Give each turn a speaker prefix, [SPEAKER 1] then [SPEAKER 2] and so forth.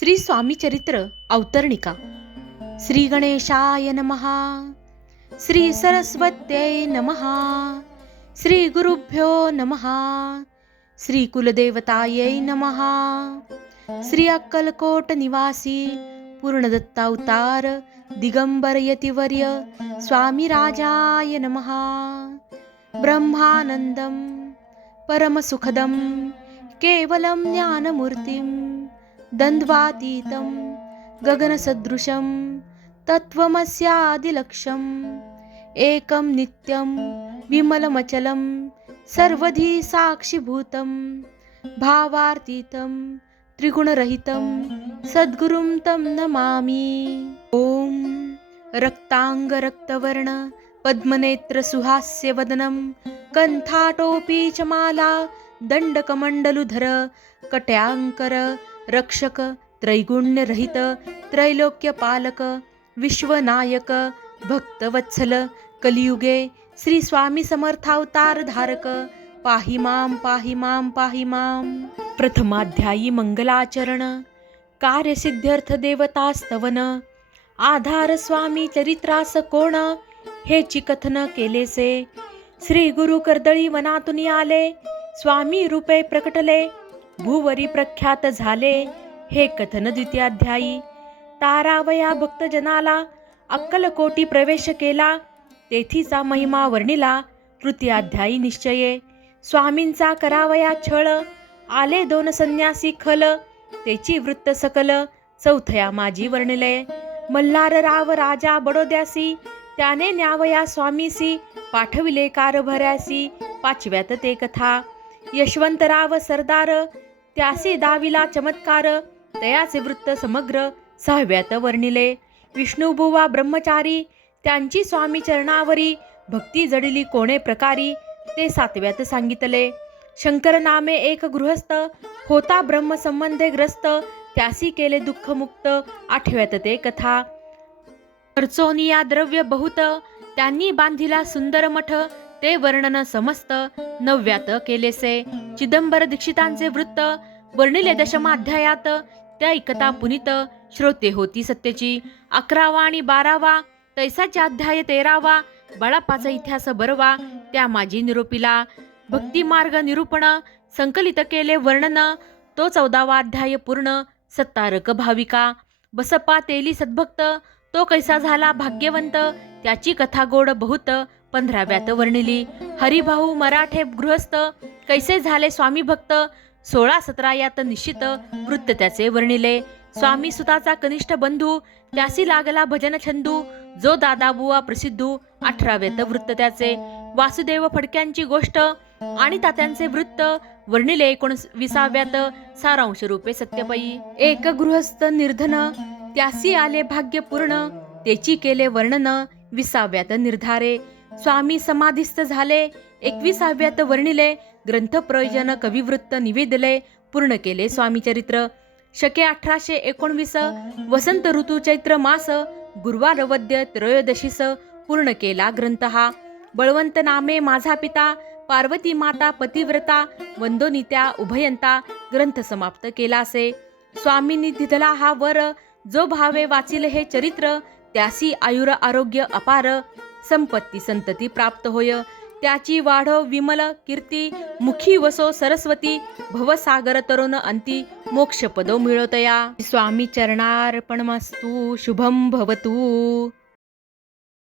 [SPEAKER 1] श्री स्वामी चरित्र अवतरणिका. श्री गणेशाय नमः. श्री सरस्वत्यै नमः. श्री गुरुभ्यो नमः. श्री कुलदेवतायै नमः. श्री अक्कलकोट निवासी पूर्णदत्तावतार दिगंबर यतिवर्य स्वामी राजाय नमः. ब्रह्मानन्दं परमसुखदं केवलं ज्ञानमूर्तिं द्वन्द्वातीतं गगनसदृशं तत्त्वमस्यादिलक्ष्यम् एकं नित्यं विमलमचलं सर्वधी साक्षिभूतं भावार्तीतं त्रिगुणरहितं सद्गुरुं तं नमामि। ॐ रक्ताङ्गरक्तवर्ण पद्मनेत्रसुहास्यवदनं कण्ठाटोपी च माला दण्डकमण्डलुधर कट्याङ्कर रक्षक त्रैगुण्यरहित त्रैलोक्यपालक विश्वनायक भक्तवत्सल कलियुगे श्री स्वामी समर्थावतारधारक पाहि माम पाहि मां पाहि मां। प्रथमाध्यायी मंगलाचरण कार्यसिद्ध्यर्थ देवतास्तवन आधार स्वामी चरित्रास कोण हे चिकथन केलेसे। श्री गुरु कर्दळी वनातून आले स्वामी रूपे प्रकटले भूवरी प्रख्यात झाले. हे कथन द्वितीयाध्यायी. तारावया भक्तजनाला अक्कलकोटी प्रवेश केला. तेथीचा महिमा वर्णिला. तृतीयाध्यायी निश्चये. स्वामींचा करावया छळ. आले दोन संन्यासी खल. तेची वृत्त सकल. चौथया माझी वर्णिले. मल्हार राव राजा बडोद्यासी. त्याने न्यावया स्वामीसी. पाठविले कारभऱ्यासी. पाचव्यात ते कथा. यशवंतराव सरदार. त्यासी दाविला चमत्कार तयाचे वृत्त समग्र सहाव्यात वर्णिले. विष्णुबुवा ब्रह्मचारी त्यांची स्वामी चरणावरी भक्ती जडिली कोणे प्रकारी ते सातव्यात सांगितले. शंकर नामे एक गृहस्थ होता ब्रह्मसंबंधे ग्रस्त त्यासी केले दुःखमुक्त आठव्यात ते कथा. खर्चोनिया द्रव्य बहुत त्यांनी बांधिला सुंदर मठ ते वर्णन समस्त नवव्यात केलेसे. चिदंबर दीक्षितांचे वृत्त वर्णिले दशमाध्यायात त्या ऐकता पुनित श्रोते होती सत्यची अकरावा आणि बारावा तैसाच्या अध्याय तेरावा बाळापाचा इतिहास बरवा त्या माझी निरूपिला. भक्ती मार्ग निरूपण संकलित केले वर्णन तो चौदावा अध्याय पूर्ण सत्तारक भाविका. बसपा तेली सद्भक्त तो कैसा झाला भाग्यवंत त्याची कथा गोड बहुत पंधराव्यात वर्णिली. हरिभाऊ मराठे गृहस्थ कैसे झाले स्वामी भक्त? सोळा सतरा यात निश्चित वृत्त त्याचे वर्णिले. स्वामी सुताचा कनिष्ठ बंधू त्यासी लागला भजन छंदू. जो दादाबुवा प्रसिद्धू अठराव्यात वृत्त त्याचे. वासुदेव फडक्यांची गोष्ट आणि तात्यांचे वृत्त. वर्णिले एकोणविसाव्यात सारांश रूपे सत्यपयी. एक गृहस्थ निर्धन त्यासी आले भाग्य पूर्ण. त्याची केले वर्णन विसाव्यात निर्धारे. स्वामी समाधिस्थ झाले. एकविसाव्यात वर्णिले ग्रंथ प्रयोजन कविवृत्त निवेदले पूर्ण केले स्वामी चरित्र. शके अठराशे एकोणवीस वसंत ऋतू चैत्र मास गुरुवार वद्य त्रयोदशीस पूर्ण केला ग्रंथ हा. बळवंत नामे माझा पिता पार्वती माता पतिव्रता वंदोनित्या उभयंता ग्रंथ समाप्त केला असे. स्वामींनी दिधला हा वर जो भावे वाचिल हे चरित्र त्यासी आयुर आरोग्य अपार. संपत्ती संतती प्राप्त होय. त्याची वाढव विमल कीर्ती मुखी वसो सरस्वती भवसागर तरुण अंती मोक्षपदो मिळतया. मिळवतया स्वामी चरणार्पणमस्तु शुभम भवतु.